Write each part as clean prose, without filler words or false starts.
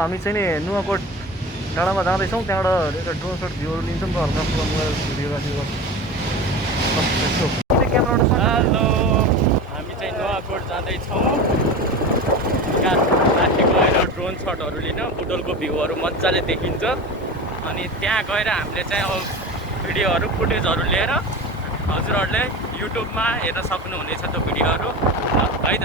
हामी चाहिँ नि नुवाकोट डाँडामा जाँदैछौँ। त्यहाँबाट एउटा ड्रोन सट भ्यूहरू लिन्छौँ र हल्का फुल्का मोबाइल भिडियोग्राफी गर्छौँ। हेलो, हामी चाहिँ नुवाकोट जाँदैछौँ। माथि गएर ड्रोन सटहरू लिन, बुटवलको भ्यूहरू मजाले देखिन्छ। अनि त्यहाँ गएर हामीले चाहिँ अब भिडियोहरू फुटेजहरू लिएर हजुरहरूले युट्युबमा हेर्न सक्नुहुनेछ त्यो भिडियोहरू है त।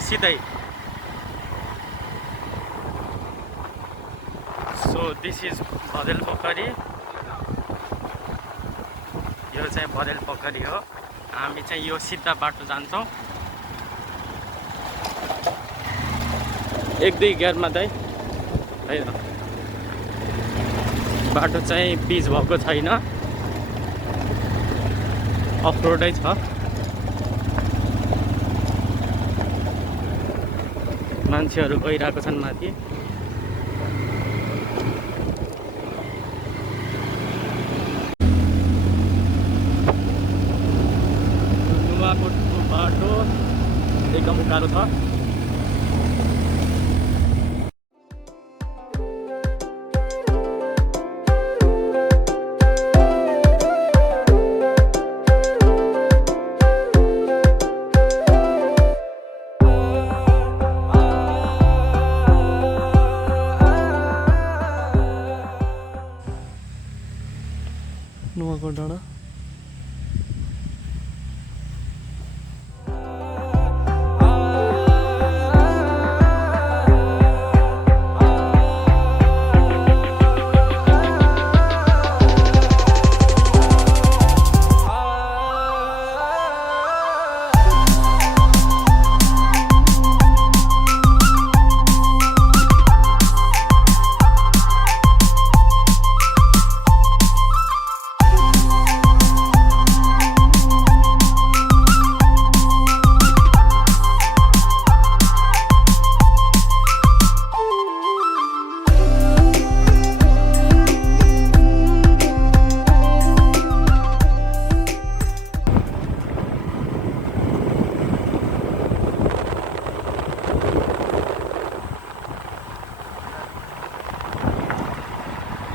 सिधै। सो दिस इज भदेल पोखरी। यो चाहिँ भदेल पोखरी हो। हामी चाहिँ यो सिधा बाटो जान्छौँ 1-2 गियरमा चाहिँ है त। बाटो चाहिँ पिच भएको छैन, अफरोडै छ। मान्छेहरू गइरहेको छन् माथि। नुवाकोटको बाटो एकदम उकालो छ। नुवाकोट डाँडा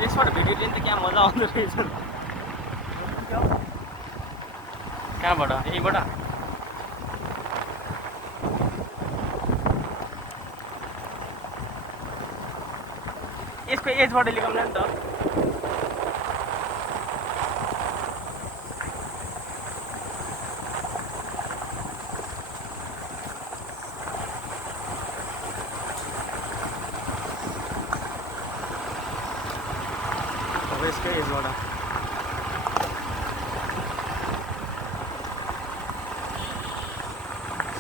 यसबाट भिडियो लिन त क्या मजा आउँदो रहेछ। कहाँबाट? यहीँबाट? यसको एजबाट लिकाउँला नि त। इसका एजबाट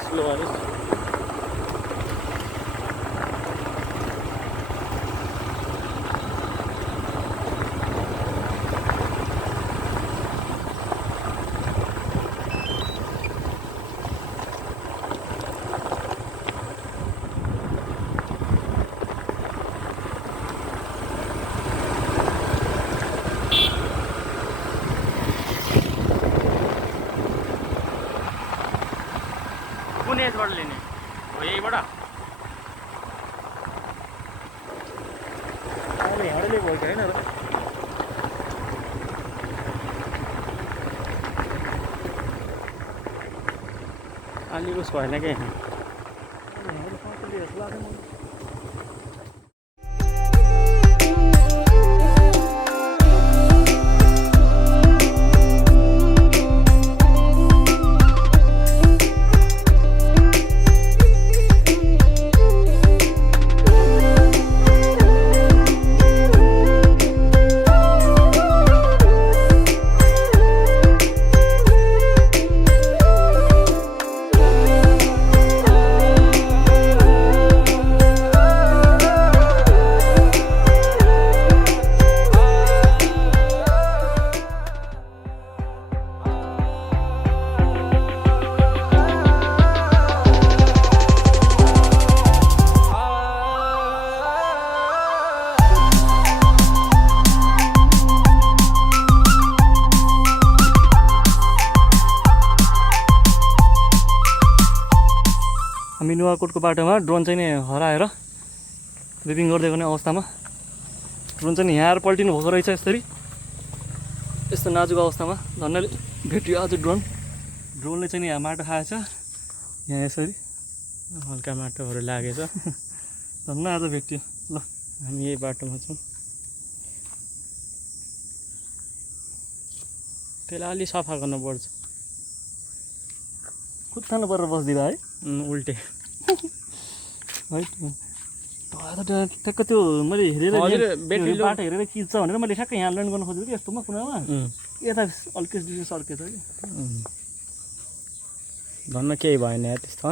स्लो है। कुन एजबाट लिने हो? यहीबाट? अहिले हिँड्दै भयो कि होइन र? अलि उस भएन क्या। हामी नुवाकोटको बाटोमा ड्रोन चाहिँ नि हराएर बिपिङ गर्दै गर्ने अवस्थामा ड्रोन चाहिँ नि यहाँ आएर पल्टिनु भएको रहेछ यसरी यस्तो नाजुक अवस्थामा धन्यले भेटियो आज ड्रोनले चाहिँ नि यहाँ माटो खाएछ यहाँ यसरी हल्का माटोहरू लागेछ धन्न आज भेटियो ल हामी यही बाटोमा छौँ त्यसलाई अलि सफा गर्नुपर्छ कुद्तानु परेर बस्दिँदा है उल्टे है ठ्याक्क त्यो मैले हेरेर बाटो हेरेर खिच्छ भनेर मैले ठ्याक्क यहाँ ल्यान्ड गर्न खोजेको थिएँ यस्तोमा कुनामा यता अल्केस डिस्टेन्स सर्केछ कि धन्न केही भएन त्यस्तो